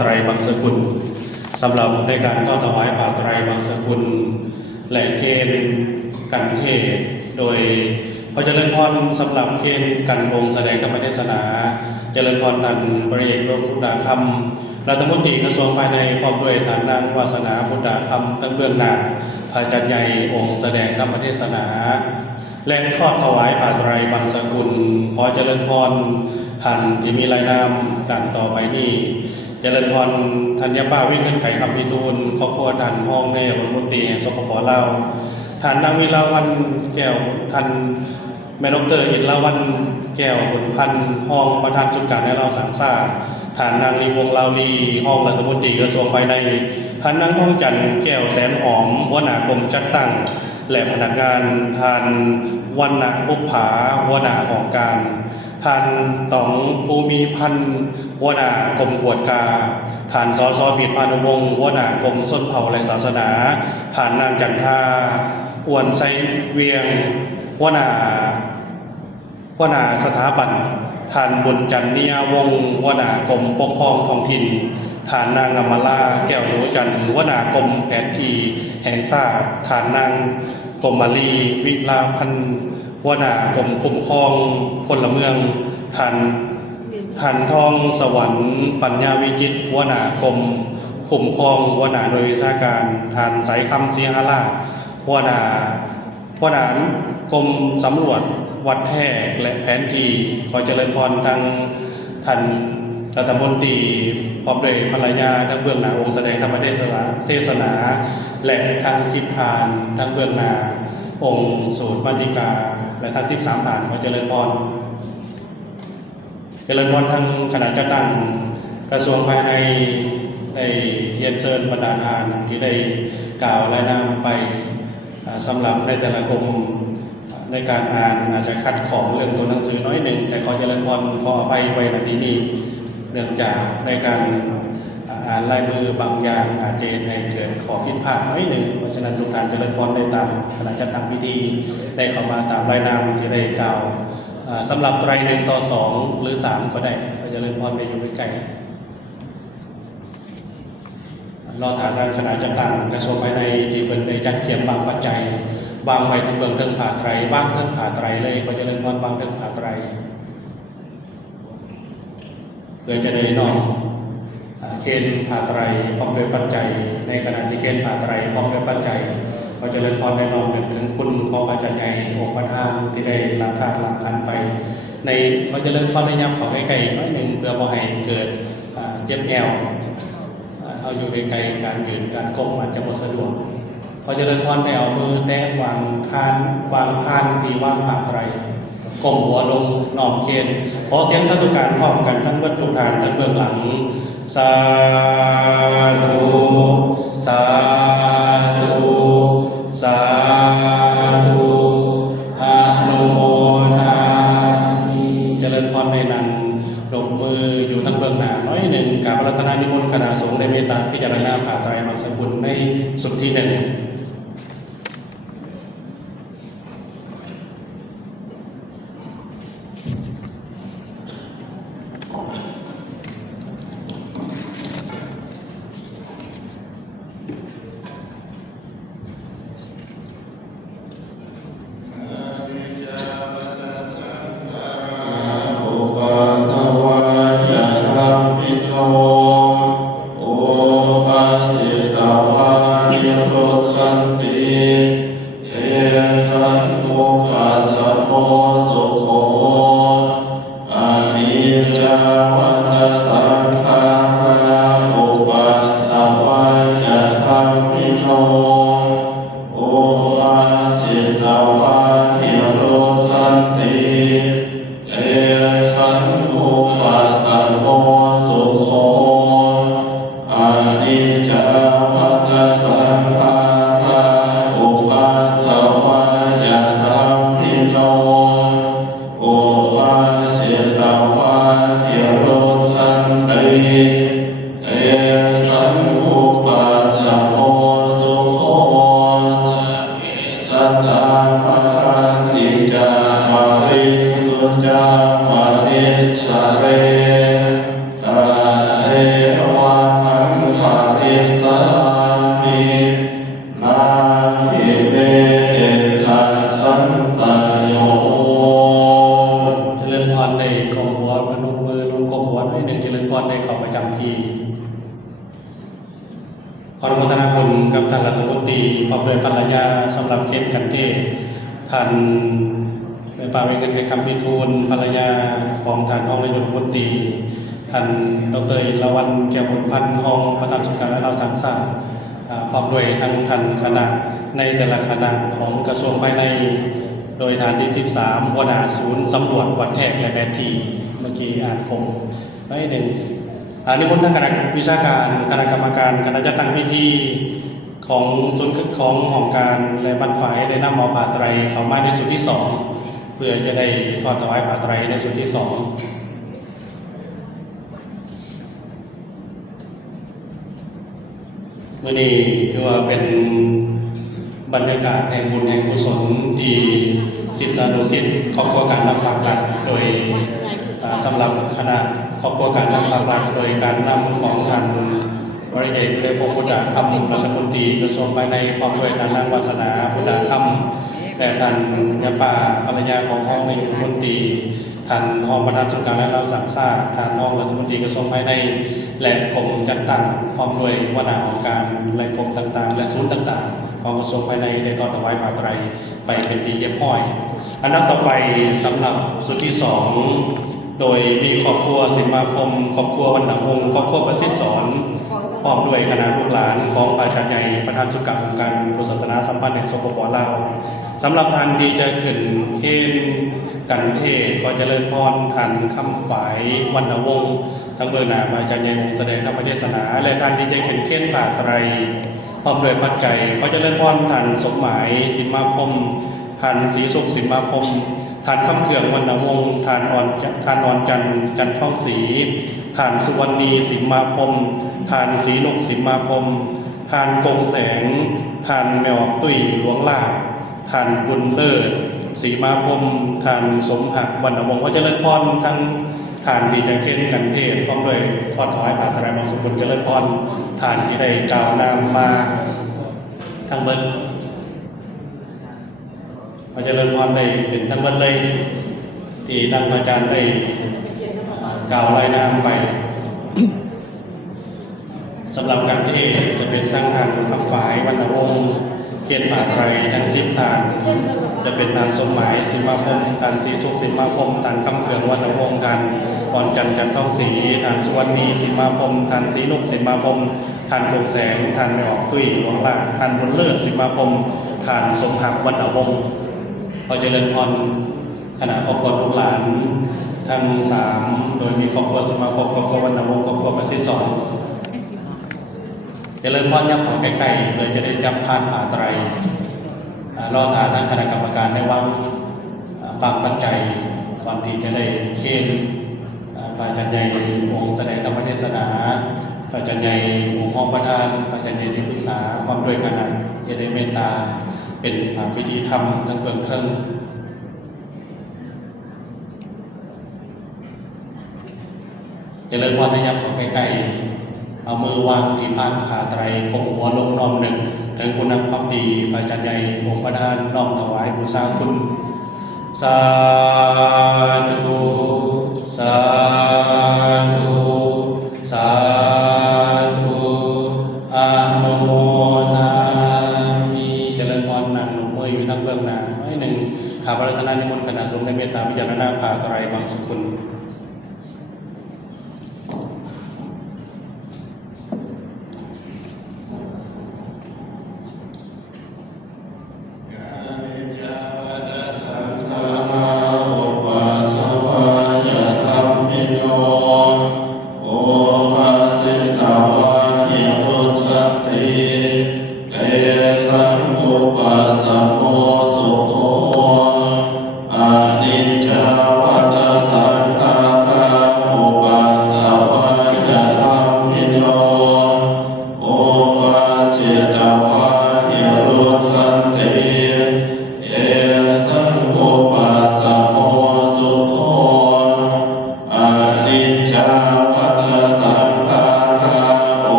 ไตรบางสกุลสำหรับในการทอดถวายผ้าไตรบางสกุลและเคนกันเทศโดยขอเจริญพรสำหรับเคนกันวงแสดงธรรมเทศนาเจริญพรนันบริเอกพุทธาคำรัฐมนตรีกระทรวงภายในพร้อมด้วยฐานนางวาสนาพุทธาคำตั้งเบื้องหน้าพระอาจารย์ใหญ่องค์แสดงธรรมเทศนาและทอดถวายผ้าไตรบางสกุลขอเจริญพรท่านที่มีรายนามดังต่อไปนี้เจริญพรธัญป้าวิ่งเงินไขคำพิทูลครอบครัวท่านห้องในรัฐมนตรีแห่งสปปลาวท่านนางวิลาวันแก้วท่านแม่ดรอินลาวันแก้วบุญพันธ์ห้องประธานจุดการในเราสังสาท่านนางลีวงลาวลีห้องรัฐมนตรีกระทรวงภายในท่านนางท้องจันทร์แก้วแสนหอมหัวหน้ากรมจัดตั้งและพนักงานท่านวันณบุภาหัวหน้าของการท่านต๋องภูมิพันธ์หัวหน้ากรมกวดกาท่านสสผิดพานุวงศ์หัวหน้ากรมส้นเผ่าและศาสนาท่านนางจันทาอ้วนไซเวียงหัวหน้าสถาบันท่านบุญจันเนียวงศ์หัวหน้ากรมปกครองท้องถิ่นท่านนางอมราแก้วหนูจันทร์หัวหน้ากรมแผนที่แห่งชาติท่านนางกรมมาลีวิลาพันธ์หัวหน้ากรมคุ้มครองพลเมืองท่านทองสวรรค์ปัญญาวิจิตรหัวหน้ากรมคุ้มครองหัวหน้าหน่วยวิชาการท่านสายคำศรีหราหัวหน้ากรมสำรวจวัดแท้และแผนที่ขอเจริญพรทางท่านรัฐมนตรีพร้อมด้วยภรรยาทั้งเบื้องหน้าองค์แสดงธรรมเทศนาและทาง10 ผ่านทั้งเบื้องหน้าองค์สูตรมาติกาและทั้ง13 ผ่านขอเจริญพรทางคณะจัดตั้งกระทรวงภายในได้เรียนเชิญบรรดาทานที่ได้กล่าวรายนามไปสำหรับในแต่ละกรมในการอ่านอาจจะขัดของเรื่องตัวหนังสือน้อยหนึ่งแต่ขอเจริญพรขอไปไว้ในที่นี้เนื่องจากในการอ่านลายมือบางอย่างอาจจะให้เกิดขอผิดพลาดน้อยหนึ่งเพราะฉะนั้นทุกการเจริญพรได้ตามคณะจัดตั้งพิธีได้เข้ามาตามรายนามที่ได้กล่าวสำหรับไตร1 ต่อ 2 หรือ 3 ก็ได้ขอเจริญพรได้อยู่ใกล้รอถามทางคณะจัดตั้งกระทรวงภายในที่เป็นได้จัดเขียนบางปัจจัยบางไว้ทั้งเบื้องเรื่องผ่าไตรบ้างเรื่องผ่าไตรเลยก็จะเริ่มต้นบางเรื่องผ่าไตรเพื่อจะได้น้อมเคนผ่าไตรพร้อมด้วยปัจจัยในขณะที่เคนผ่าไตรพร้อมด้วยปัจจัยก็จะเริ่มต้นได้น้อมถึงคุณของอาจารย์ใหญ่องค์ประธานที่ได้ละธาตุละขันไปในเขาจะเริ่มต้นในย้ำของไกลๆน้อยหนึ่งเพื่อบ่ให้เกิดเจ็บแอวเอาอยู่ไกลๆการยืนการก้มอาจจะบ่สะดวกพอเจริญพรได้เอามือแตะวางพานที่วางผ่าไตรก้มหัวลงน้อมเคนขอเสียงสาธุการพร้อมกันทั้งเบื้องทุกฐานทั้งเบื้องหลังสาธุสาธุสาธุอนุโมทนามิเจริญพรในนั้นลงมืออยู่ทั้งเบื้องหน้าน้อยหนึ่งกราบรัตนานิมนต์คณะสงฆ์ได้เมตตาพิจารณาผ่าไตรบางสกุลในสุดที่หนึ่งจามานิสเรกาเทวา พร้อมด้วยภรรยาสำหรับเคนกันเทศท่านแม่ป่าเวงเงินไปคำพิทูลภรรยาของท่านรองนายกรัฐมนตรีท่านดร.อิรวันแก้วบุญพันธ์รองประธานสุการและเราสังสรรค์พร้อมด้วยท่านคณะในแต่ละคณะของกระทรวงภายในโดยฐานที่ 13 หัวหน้าศูนย์สำรวจวัดแทกและแผนที่เมื่อกี้อ่านคงไว้หนึ่งนิมนต์ทางคณะวิชาการคณะกรรมการคณะจัดตั้งพิธีของศูนย์ของหองการและบรรฝ่ายได้นำเอาผ้าไตรเข้ามาในส่วนที่ 2เพื่อจะได้ทอดถวายผ้าไตรในส่วนที่ 2เมื่อนี้ถือว่าเป็นบรรยากาศแห่งบุญแห่งกุศลที่ศิษยานุศิษย์ครอบครัวการนำปากหลักโดยสำหรับคณะครอบครัวการนำปากหลักโดยการนำของท่านบริเดชได้พงศ์พุทธคำรัฐมนตรีกระทรวงภายในพร้อมด้วยการนั่งวาสนาพุทธคำและท่านยาป่าภรรยาของห้องในรัฐมนตรีท่านรองประธานสุการและเราสังสาท่านรองรัฐมนตรีกระทรวงภายในและกรมจัดตั้งพร้อมด้วยหัวหน้าองค์การและกรมต่างๆและศูนย์ต่างๆของกระทรวงภายในได้ต่อถวายผ้าไตรไปเป็นที่เรียบร้อย อันดับต่อไปสำหรับสุดที่ 2โดยมีครอบครัวสิมาคมครอบครัววรรณวงศ์ครอบครัวประสิทธิ์สอนพร้อมด้วยคณะลูกหลานของพระอาจารย์ใหญ่ประธานสุการองค์การพุทธศาสนาสัมพันธ์แห่งสปป.ลาวสำหรับท่านที่จะขึ้นเคนกันเทศก็เจริญพรท่านคำฝายวรรณวงศ์ทั้งเบื้องหน้าพระอาจารย์ใหญ่วงศ์แสดงธรรมเทศนาและท่านที่จะขึ้นเคนผ้าไตรพร้อมด้วยปัจจัยก็เจริญพรท่านสมหมายสิมาคมท่านศรีสุขสิมาคมท่านคำเขื่องวรรณวงศ์ท่านอ่อนจันทร์จันทร์ทองศรีท่านสุวรรณีสิมาคมท่านศรีนกสิมาคมท่านกงแสงท่านแมวตุ้ยหลวงลาท่านบุญเลิศศรีมาคมท่านสมหักวรรณวงศ์ก็เจริญพรทั้งท่านที่จะเค้นกันเทศพร้อมด้วยทอดถวายผ้าไตรบางสกุลเจริญพรท่านที่ได้กล่าวนามมาทั้งเบิดพระเจริญพรได้เห็นทั้งหมดเลยที่ท่านอาจารย์ได้กล่าวรายนามไป สำหรับการที่จะเป็นทั้งทางคำฝ่ายวรรณวงศ์เขียนป่าไตรทั้ง10ทานจะเป็นนามสมหมายสิมาพมทานศรีสุขสิมาพมทานคำเขื่องวรรณวงศ์ทานอ่อนจันทร์จันทร์ทองศรีทานสุวรรณีสิมาพมทานศรีนุกสิมาพมทานคงแสงทานไม่ออกตุ้ยหลวงลาทานบุญเลิศสิมาพมทานสมหักวรรณวงศ์ขอเจริญพรคณะครอบครัวลูกหลานทั้ง3โดยมีครอบครัวสมาคมครอบครัววรรณวงศ์ครอบครัวประสิทธิ์สอนเจริญพรยับขอใกล้ๆเลยจะได้จับพานผ้าไตรรอทางคณะกรรมการได้วางบางปัจจัยก่อนที่จะได้เค้นพระอาจารย์ใหญ่องค์แสดงธรรมเทศนาพระอาจารย์ใหญ่องค์ห้องประธานพระอาจารย์ใหญ่ที่ปรึกษาความด้วยคณะจะได้เมตตาเป็นพิธีธรรมทั้งเบื้องต้นเจริญพรในยับของใกล้ๆเอามือวางที่พานผ้าไตรคงหัวลงน้อมหนึ่งถึงคุณงามความดีพระอาจารย์ใหญ่องค์ประธานน้อมถวายบูชาคุณสาธุสาธุสาธุอนุโมทามิเจริญพรนั่งลงมืออยู่ทั้งเบื้องหน้าไว้หนึ่งข้าพระรัตนานิมนต์คณะสงฆ์ในเมตตาพิจารณาผ้าไตรบางสกุลอนิจจวัฏสังขา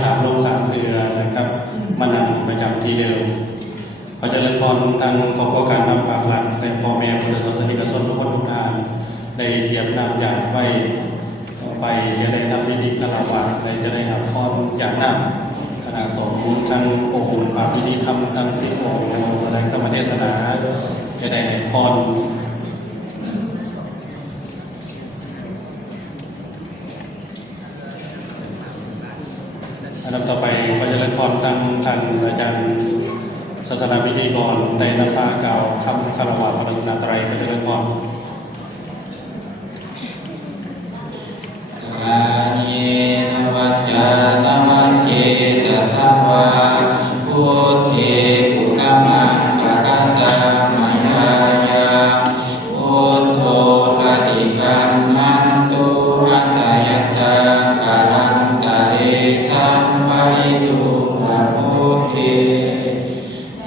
ขามลง3 เดือนนะครับมานั่งประจำที่เดิมขอเจริญพรทางครอบครัวการนำปากหลักและพ่อแม่พุทธศาสนิกชนทุกคนทุกท่านได้เทียบนำอย่างไว้ต่อไปจะได้ทำพิธีคารวะและจะได้รับพรอย่างนำคณะสงฆ์ทั้งองค์พระพิธีธรรมทั้ง10 องค์และธรรมเทศนาจะได้พรอันดับต่อไปขอเจริญพรทางท่านอาจารย์ศาสนาพิธีกรในนภาเก่าคำคารวะพระรัตนตรัยขอเจริญพร กาเยนวัจจานวัจเจตสัวาพุทเทกุกัมมังปะกะตามายายาพุทโธปฏิคันหันตุอัตตยัตตากาลันตะเลสัมวะริตุวะพุทเท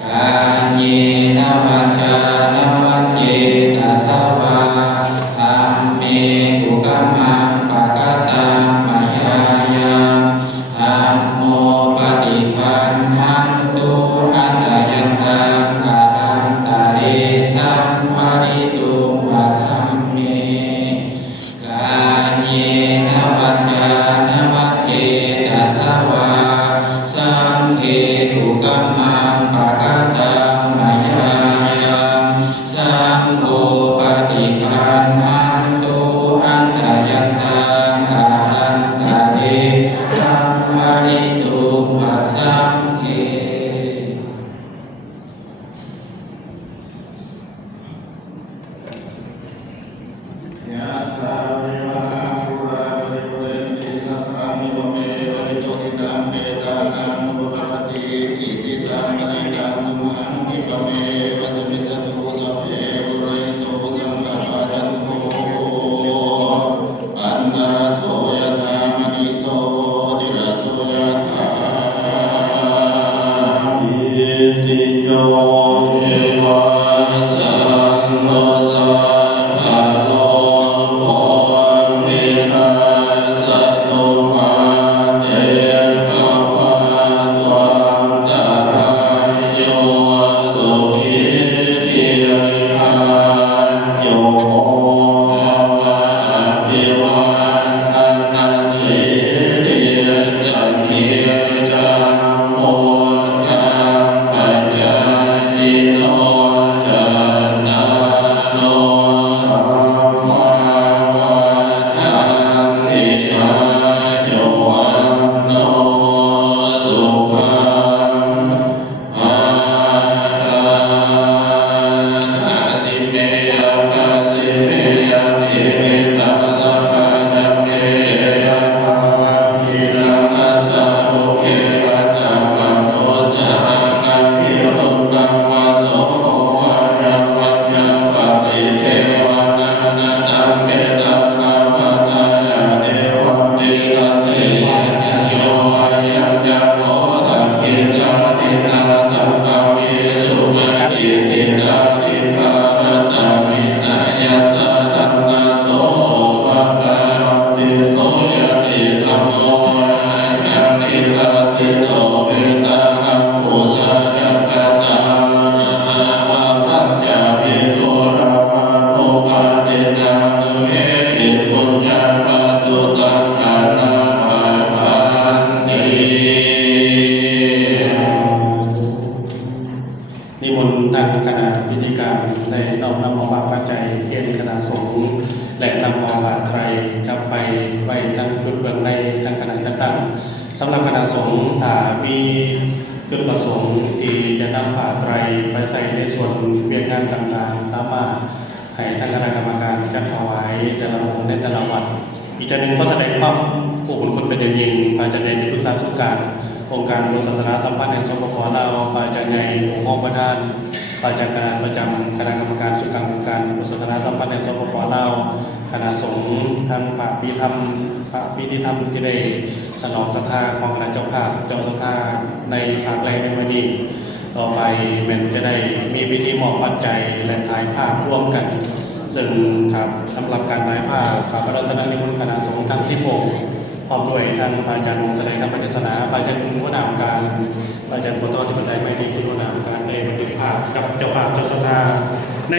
กาเยนวัจจานวัจเจตสัวาธัมเมกุกัมมังปะกะตามายายาธัมโมปฏิคันหันตุอัตตยัตตากาลันตะเลสัมวะริตุวะธัมเมกาเยนวัจจานวัจเจตสัวาสังฆเขตุกัมมังปะกะตามายายาสังโฆปฏิคันหันตุอัตตยัตตากาลันตะเลสัมวะริตุวะสังฆเข ยะถาวริวหาปุราปริปุเรนติสัพพะนิโมเมวะริโตทิตังเปตานังอุปปติอิทิตังมณิตังตุมหังนิปะเมวะสมิสตุสัพเพปุเรนโตสังฆปะจันโทปันนรโสยะถามณิโสติระโสยะถาอิติโยเอวะสังโฆสัพพะโลโภวินาศตุมาเตภวัตวันตรายโยสุขีทีขายุโกภวะอภิวาทนาสีริจันทิจังโมทังปัจจายิโนจันตาโนธรรมาวันติอายุวันโนสุขังภาลังอาติเมยะคาสิเมยะอิมิตาสัพพะจัมเมยะมามินาอัสสะโลเกกัตตะมโนจานังหิรุนังวะโสโภวะยะวัจยังปะริเทวานานาตังเมตังนามาตายะเทวังติตันติโยอายังจักโขตังกินาตินาสังฆามิสุมาติตินาติภารตาวินายัสสะตังนาโสภะคะวะติโสยติธัมโมยังนิราสิโตเวตังอัมปุชายัตตานามาปัญญาภิกขุรามาโนปาตินังเวหิปุญญาภาสุตังขันนาภาพันติ นิมนต์ทางคณะพิธีการได้น้อมนำเอาบาตรปัจจัยเทียนคณะสงฆ์และนำเอาบาตรไตรกลับไปไว้ทั้งจุดเบื้องในทางคณะจัดตั้งสำหรับคณะสงฆ์ถ้ามีจุดประสงค์ที่จะนำบาตรไตรไปใส่ในส่วนเวียนงานต่างๆสามารถให้ทางคณะกรรมการจัดถวายแต่ละองค์ในแต่ละวัดอีกอย่างหนึ่งก็แสดงความผู้บุญคุณเป็นอย่างยิ่งพระอาจารย์ใหญ่ที่ปรึกษาสุการองค์การบริศาสนาสัมพันธ์แห่งสปปลาวพระอาจารย์ใหญ่องค์ห้องประธานพระอาจารย์คณะประจำคณะกรรมการสุการองค์การบริศาสนาสัมพันธ์แห่งสปปลาวคณะสงฆ์ทางพระพิธรรมที่ได้สนองศรัทธาของคณะเจ้าภาพเจ้าศรัทธาในภาคแรกในวันนี้ต่อไปแมันจะได้มีพิธีมอบปัจจัยและถ่ายภาพร่วมกัน ซึ่งครับสำหรับการถ่ายภาพข้าพเจ้าตอนนี้นิมนต์คณะสงฆ์ทั้ง10 องค์ พร้อมด้วยท่านพระอาจารย์วงศ์แสดงคำปริศนาพระอาจารย์ผู้นำการพระอาจารย์ปตที่บันไดไม่ดีผู้นำการได้บันทึกภาพกับเจ้าภาพเจ้าสตา